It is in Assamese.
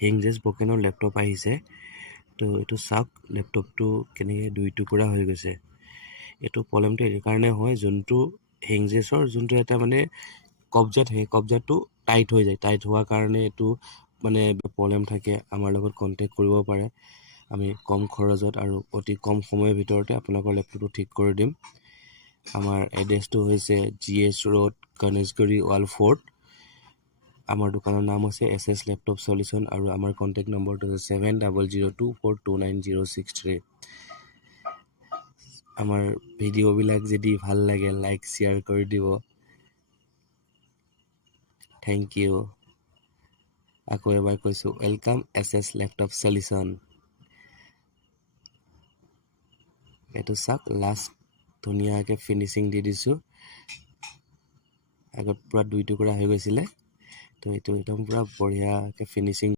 হিংজেছ বকেনৰ লেপটপ আহিছে তো এইটো চাওক লেপটপটো কেনেকৈ দুই টুকুৰা হৈ গৈছে এইটো প্ৰব্লেমটো এই কাৰণে হয় যোনটো হিংজেছৰ যোনটো এটা মানে কবজাত সেই কবজাটো টাইট হৈ যায় টাইট হোৱাৰ কাৰণে এইটো মানে প্ৰব্লেম থাকে আমাৰ লগত কণ্টেক্ট কৰিব পাৰে আমি কম খৰচত আৰু অতি কম সময়ৰ ভিতৰতে আপোনালোকৰ লেপটপটো ঠিক কৰি দিম আমাৰ এড্ৰেছটো হৈছে GS ৰোড গণেশগুৰি ৱালফোৰ্ট আমাৰ দোকানৰ নাম হৈছে SS লেপটপ সলিউশ্যন আৰু আমাৰ কণ্টেক্ট নম্বৰটো হৈছে 7002429063 আমাৰ ভিডিঅ'বিলাক যদি ভাল লাগে লাইক শ্বেয়াৰ কৰি দিব থেংক ইউ আকৌ এবাৰ কৈছোঁ ৱেলকাম SS লেপটপ সলিউশ্যন এইটো চাওক লাষ্ট ধুনীয়াকৈ ফিনিচিং দি দিছোঁ আগত পূৰা দুই টুকুৰা হৈ গৈছিলে তো এইটো একদম পূৰা বঢ়িয়াকৈ ফিনিচিং